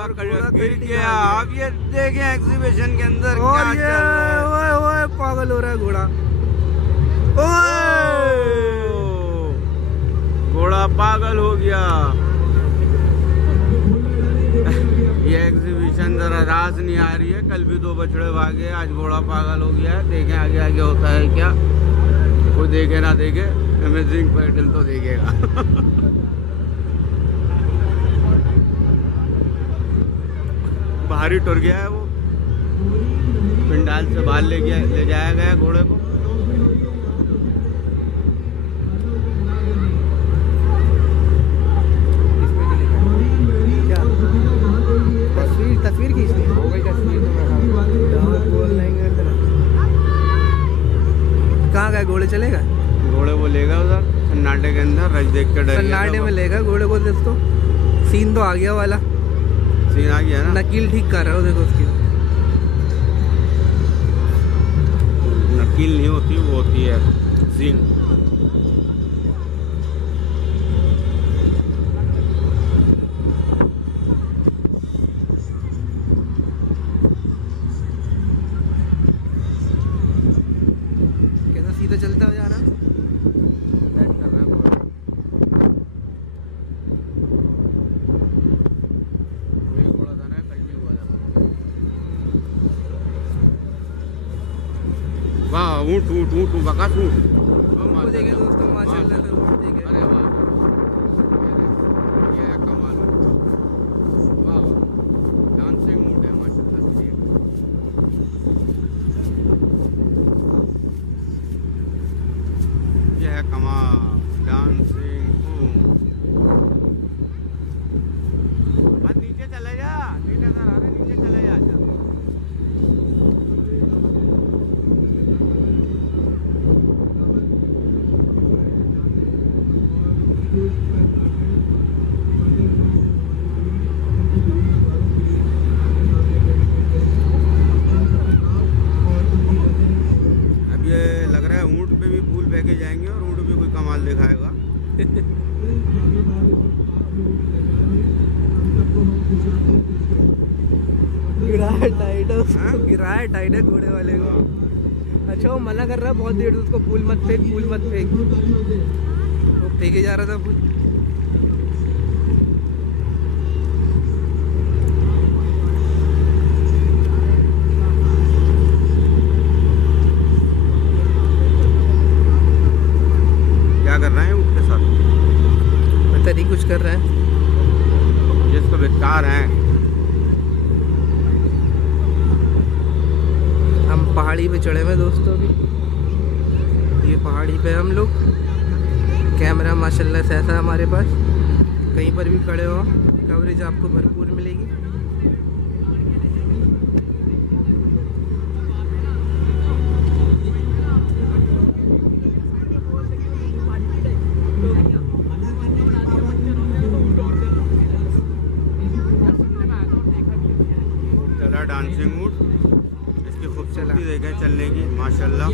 घोड़ा गिर गया। आप ये देखें एग्जीबिशन के अंदर और ये ओए पागल हो रहा है घोड़ा। घोड़ा पागल हो गया। ये एग्जीबिशन जरा रास नहीं आ रही है। कल भी 2 बछड़े भागे, आज घोड़ा पागल हो गया है। देखें आगे आगे होता है क्या। कोई देखे ना देखे, अमेजिंग पैडल तो देखेगा। भारी टुर गया है वो, पिंडाल से बाहर ले जाया गया घोड़े को। तस्वीर खींचनी हो गई। तस्वीर कहाँ गए घोड़े? चलेगा घोड़े वो लेगा उधर सन्नाटे के अंदर। रज देख के डर सन्नाटे में लेगा घोड़े को। दोस्तों सीन तो आ गया वाला, सीन आ गया ना। नकील ठीक कर रहा हो देखो उसकी। नकील नहीं होती, वो होती है सीन। कैसा सीधा चलता हो जा रहा है। वाह ऊँट ऊँट ऊँट बकास ऊँट देखे दोस्तों माशाल्लाह से ऊँट देखे। अरे वाह ये है कमाल। वाह वाह डांसिंग ऊँट है माशाल्लाह से। ये है कमाल डांसिंग ऊँट। बस नीचे चले जा, नहीं नजर आ रहे, नीचे चले जा। अब ये लग रहा है ऊँट पे भी फूल फेंके जाएंगे और ऊँट भी कोई कमाल दिखाएगा। गिराया टाइट है घोड़े वाले को। अच्छा वो मना कर रहा है बहुत देर से उसको, फूल मत फेंक, फूल मत फेंक। वो फेंके जा रहा था फूल। क्या कर रहे हैं उसके साथ? पता नहीं कुछ कर रहा है जिसको बेकार है। हम पहाड़ी पे चढ़े हुए दोस्तों अभी। ये पहाड़ी पे हम लोग, कैमरा माशाल्लाह से ऐसा हमारे पास, कहीं पर भी खड़े हो कवरेज आपको भरपूर मिलेगी। चला डांसिंग ऊँट, इसकी खूबसूरती देखें चलने की माशाल्लाह।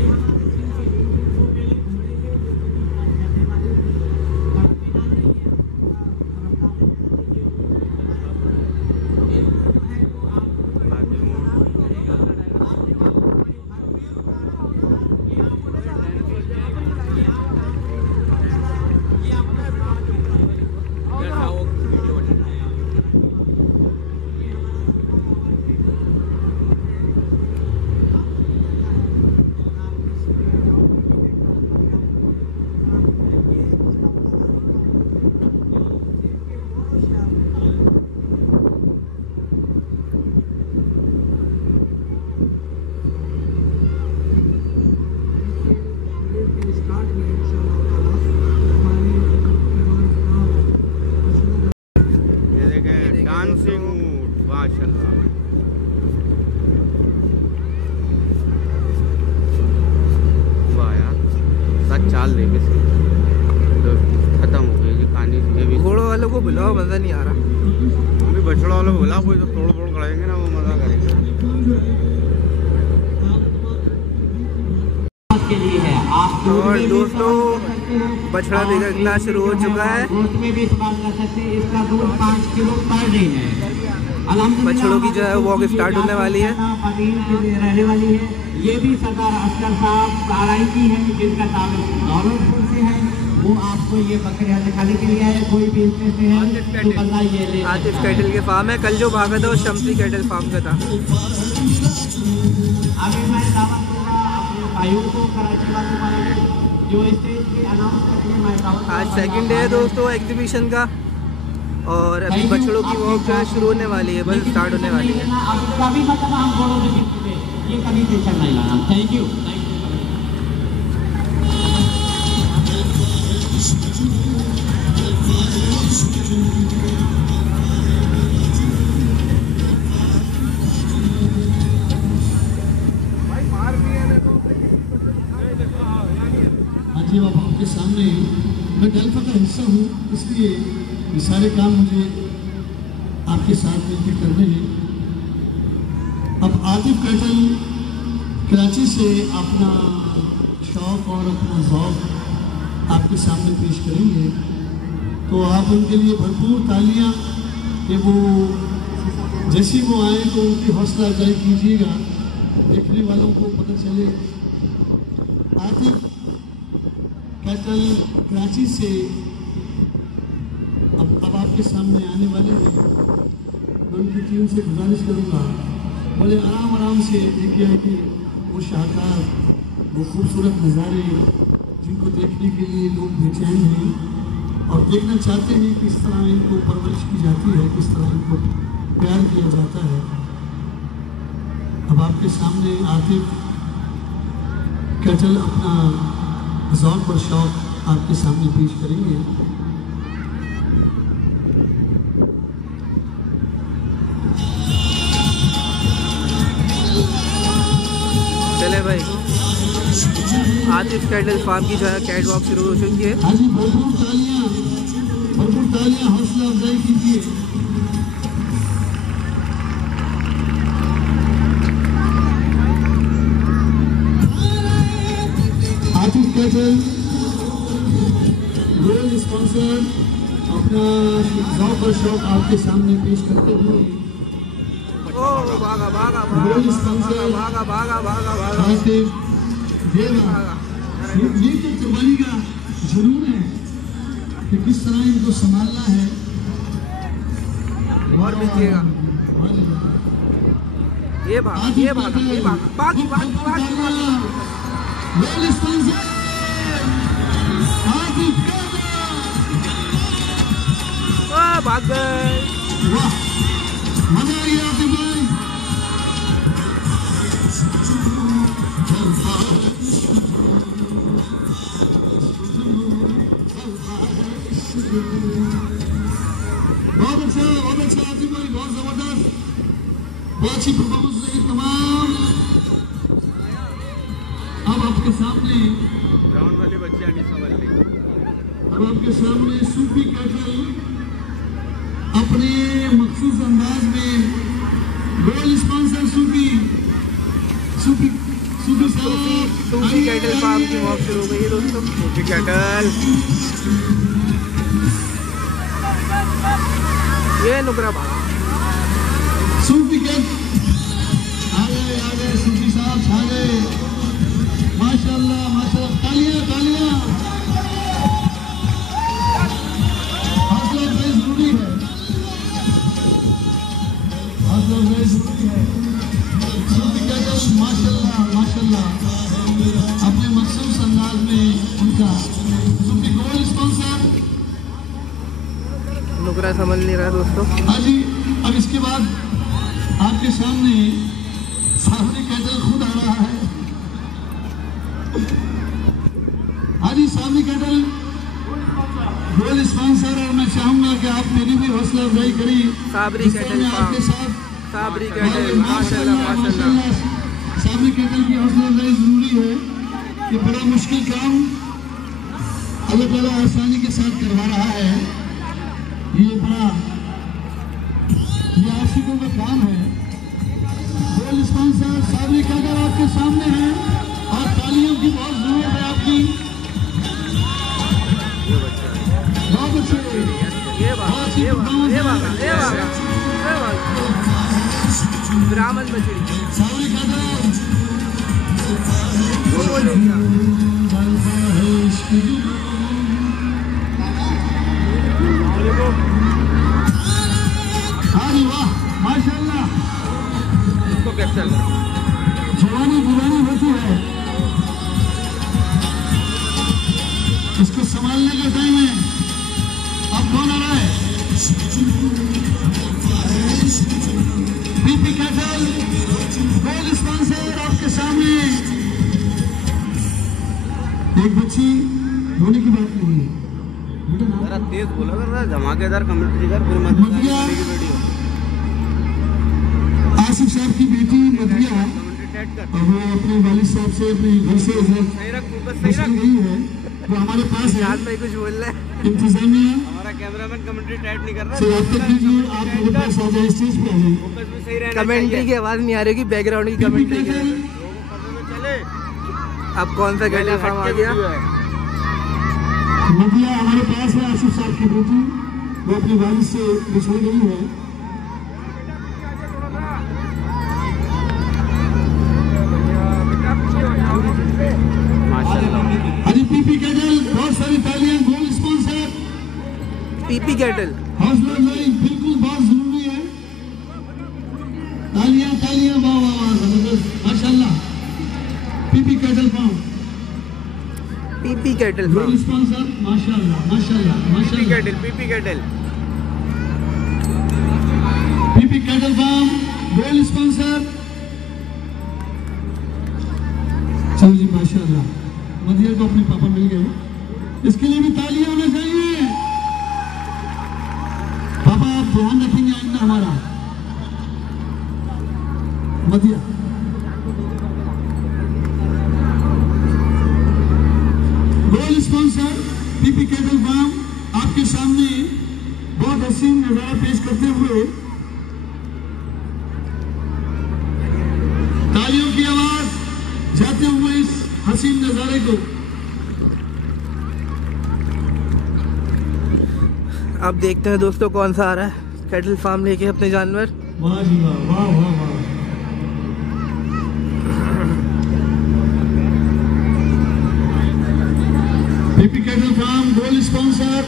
डांसिंग ऊँट माशाल्लाह। वाह यार, सच चाल देखे तो खत्म हो गई ये कहानी। ये भी घोड़ों वालों को बुलाओ, मज़ा नहीं आ रहा। अभी बछड़ा वालों को बुलाओ, कोई तो तोड़ फोड़ करेंगे ना, वो मज़ा करेंगे। और दोस्तों बछड़ा बिगड़ना शुरू हो चुका है। में भी इस्तेमाल कर सकते हैं। इसका दूध 5 किलो पर डे है। बछड़ों की जो है वॉक स्टार्ट होने वाली है। रहने वाली है। ये भी सरदार अस्कर साहब काराई की है, जिनका ताल्लुक दौलतपुर से है। वो आपको ये बकरियां दिखाने के लिए आए। कोई भी इंटरेस्ट है तो बंदा ये ले। आतिफ कैटल के फार्म है। कल जो भागा था वो शम्सी कैटल फार्म का था। अभी मैं दावा दूंगा अपने भाइयों को कराची वाले जो स्टेज पे अनाउंस करके मैं आज सेकंड डे है दोस्तों एग्जीबिशन का, और अभी बछड़ों की वॉक जो है शुरू होने वाली है, बस स्टार्ट होने वाली है। कभी मतलब हम घोड़ों से गिरते थे, ये कभी टेंशन नहीं लेना। Thank you. जी अब आपके सामने मैं डेल्फा का हिस्सा हूँ, इसलिए ये सारे काम मुझे आपके साथ मिलकर करने हैं। अब आतिफ कैटल कराची से अपना शौक और अपना ज़ौक़ आपके सामने पेश करेंगे, तो आप उनके लिए भरपूर तालियां कि वो जैसे वो आए तो उनकी हौसला अफजाई कीजिएगा, देखने वालों को पता चले। आतिफ कैटल कराची से अब आपके सामने आने वाले हैं। मैं उनकी टीम से गुजारिश करूँगा बड़े आराम से देखिए कि वो शाहकार, वो खूबसूरत नज़ारे जिनको देखने के लिए लोग बेचैन हैं और देखना चाहते हैं किस तरह इनको परवरिश की जाती है, किस तरह इनको प्यार किया जाता है। अब आपके सामने आतिफ कैटल अपना ज़ौक़ और शौक़ आपके सामने पेश करेंगे। चले भाई, आतिफ कैटल फार्म की जो है कैट वॉक शुरू हो चुकी है। हाँ जी, भरपूर तालियां हौसला अफजाई कीजिए। आतिफ कैटल गोल्ड स्पॉन्सर अपना ज़ौक़ और शौक़ आपके सामने पेश करते हुए भागा भागा गोल्ड स्पॉन्सर भागा भागा भागा भागा आतिफ देवा। ये तो कुर्बानी का जुनून है कि किस तरह इनको संभालना है। और बिकेगा ये भागा ये भागा ये भागा बाकी बाकी बाकी गोल्ड स्पॉन्सर आतिफ कैटल। भाग गए। वाह, मजा आ गया आतिफ भाई। बहुत अच्छा आतिफ भाई, बहुत जबरदस्त, बहुत अच्छी परफॉर्मेंस रही तमाम। अब आपके सामने ग्राउंड वाले बच्चे नहीं समझ रहे। अब आपके सामने सूफी कैटल अपने मखसूस अंदाज में गोल्ड स्पॉन्सर सूफी कैटल फार्म की वॉक शुरू हो गई है दोस्तों। सूफी कैटल ये नुकरा भागा सूफी कैटल आ गए सूफी साहब छा गए। माशाल्लाह माशाल्लाह, तालियां हौसला अफजाई जरूरी है, हौसला अफजाई जरूरी है। सूफी कैटल माशाल्लाह अपने मखसूस अंदाज में उनका सूफी गोल्ड स्पॉन्सर। नुकरा समझ नहीं रहा दोस्तों। हाँ जी, अब इसके बाद आपके सामने सामने कैटल खुद आ रहा है। हाँ जी, सामने कैटल गोल्ड स्पॉन्सर, और मैं चाहूंगा कि आप मेरी भी हौसला अफजाई करी। साबरी कैटल आपके साथ साबरी कैटल माशाल्लाह माशाल्लाह। साबरी कैटल की हौसला अफजाई जरूरी है कि बड़ा मुश्किल काम अल्लाह ताला आसानी के साथ करवा रहा है। ये आशिकों का काम है। गोल्ड स्पॉन्सर साबरी कैटल आपके सामने है और तालियों की बहुत जरूरत है आपकी। बहुत अच्छे, ये भागा ब्राह्मण बछड़ी। सावरी कैटल वो बोलो क्या? अरे वाह माशाल्लाह। इसको कैप्चर करो। जवानी दीवानी होती है, इसको संभालने का टाइम है। अब कौन आ रहा है? पीपी कैटल गोल्ड स्पॉन्सर आपके सामने। एक बच्ची रोने की बात नहीं है बेटा, नाम जरा तेज बोला कर रहा, धमाकेदार कमेंट्री कर, फिर मत मदिया आसिफ साहब की बेटी मदिया, और वो अपने वालिद साहब से अपने घर से सही रख, फोकस सही रख। गई है, वो हमारे पास है। याद भाई कुछ बोल रहे हैं। इंतजामिया हमारा कैमरामैन कमेंट्री टाइट नहीं कर रहा, से आप तक कीजिए, आप मेरे पास आ जाए, स्टेज पे आ जाए। फोकस भी सही रहना कमेंट्री चाहिए। की आवाज नहीं आ रही होगी, बैकग्राउंड की कमेंट्री की। लोगों को पता तो चले। अब कौन सा कैटल फार्म आ गया? मदिया हमारे पास है, आसिफ साहब की बेटी, वो अपने वालिद से बिछड़ गई है। माशाल्लाह। अरे पीपी कैटल बहुत सारी तालियां, गोल्ड स्पॉन्सर। PP cattle. हौसला अफजाई बिल्कुल बहुत जरूरी है। तालियां तालियां, वाह वाह वाह, जबरदस्त माशाल्लाह। PP cattle farm PP cattle gold farm. Sponsor, माशाल्लाह माशाल्लाह पीपी माशाल्लाह। Cattle, PP cattle. PP cattle farm gold sponsor. चलो जी माशाल्लाह, मदिया को अपने पापा मिल गए, इसके लिए भी तालियां होना चाहिए। पापा आप ध्यान रखेंगे आइंदा हमारा। मदिया gold sponsor PP cattle farm आपके सामने बहुत हसीन नजारा पेश करते हुए, तालियों की आवाज जाते हुए इस हसीन नजारे को। अब देखते हैं दोस्तों कौन सा आ रहा है कैटल फार्म लेके अपने जानवर। वाह जी वाह वाह वाह वाह। PP cattle farm gold sponsor,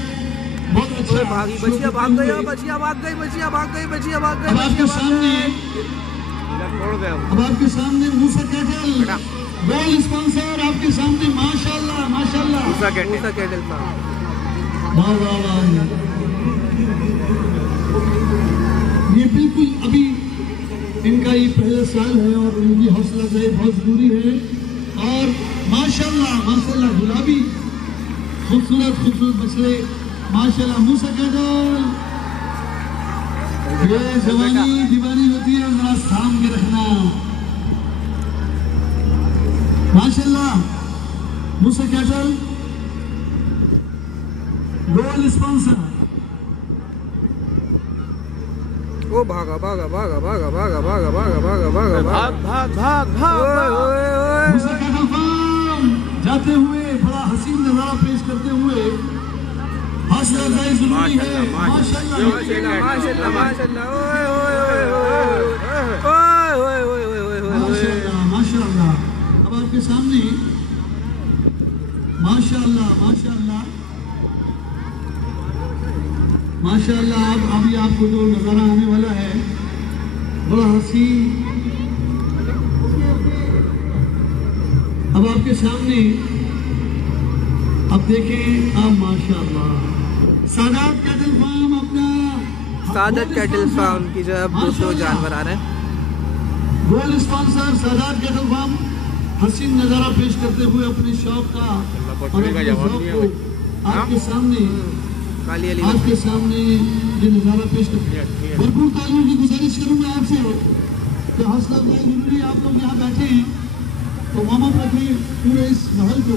बहुत अच्छा। भागी बचिया भाग गई, बचिया भाग गई, बचिया भाग गई, बचिया भाग गई। अब आपके सामने, छोड़ गए। अब आपके सामने मूसा कैटल गोल्ड स्पॉन्सर आपके सामने, माशाल्लाह माशाल्लाह। मूसा मूसा कैटल फार्म। वाह वाह वाह। ये बिल्कुल अभी इनका ये पहला साल है और इनकी हौसला अफजाई बहुत जरूरी है। और माशाल्लाह माशाल्लाह, गुलाबी खूबसूरत खूबसूरत बछड़े, माशाल्लाह। मूसा कैटल, ये जवानी दीवानी होती है, जरा थाम के रखना। माशाल्लाह मूसा कैटल गोल्ड स्पॉन्सर। ओ भागा भागा भागा भागा भागा भागा भागा भागा भागा भाग भाग भाग भाग। मूसा कैटल फार्म जाते हुए बड़ा हसीन नजारा पेश करते हुए, हौसला अफजाई जरूरी है। माशाल्लाह माशाल्लाह माशाल्लाह माशाल्लाह। ओए ओए ओए ओए ओए ओए ओए ओए ओए। माशाल्लाह माशाल्लाह। अब आपके सामने माशाल्लाह माशाल्लाह माशाल्लाह। अब अभी आपको जो नजारा आने वाला है बड़ा हसीन। अब आपके सामने, अब देखें आप माशाल्लाह, सादात कैटल फार्म अपना सादत कैटल फार्म की जो अब दोस्तों जानवर आ रहे हैं। Gold sponsor Sadat cattle farm हसीन नजारा पेश करते हुए अपने शौक का और अपने शौक को आपके सामने, काली अली आपके सामने ये नजारा पेश करते हैं। भरपूर तालियों की गुजारिश करूंगा आपसे कि हौसला अफजाई जरूरी। आप लोग यहाँ बैठे हैं तो वार्म अप रखें पूरे इस महल को।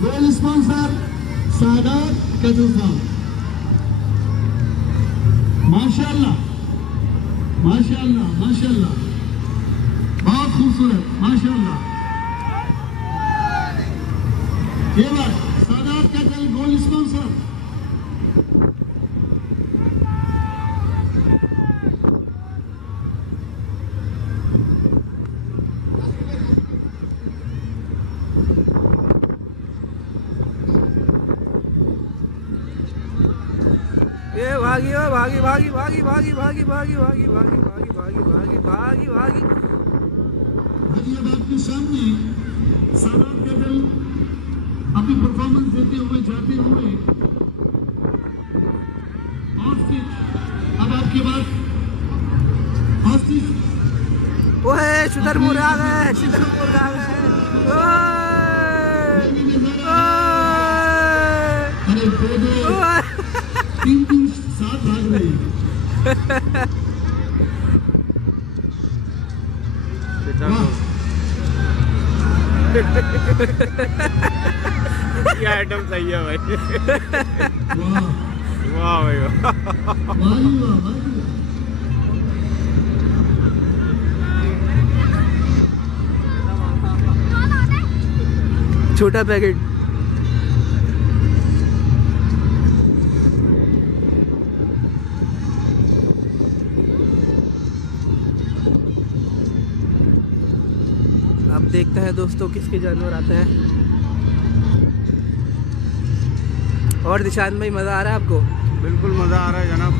Gold sponsor Sadat cattle farm, माशाल्लाह माशाल्लाह माशाल्लाह, बहुत खूबसूरत माशाल्लाह। ये बात सादात कैटल गोल्ड स्पॉन्सर। भागी ओ भागी भागी भागी भागी भागी भागी भागी भागी भागी भागी भागी भागी भागी। अब आपके सामने सादात के दल अपनी परफॉर्मेंस देते हुए जाते हुए अब आपके बाद ओए शुतरमुर्ग आ गए, शुतरमुर्ग आ गए। अरे 2-2 3-3 7 भाग रही। ये आइटम सही है भाई। वाह वाह भाई वाह। छोटा पैकेट। अब देखते हैं दोस्तों किसके जानवर आते हैं। और दिशान भाई मज़ा आ रहा है आपको? बिल्कुल मज़ा आ रहा है जनाब।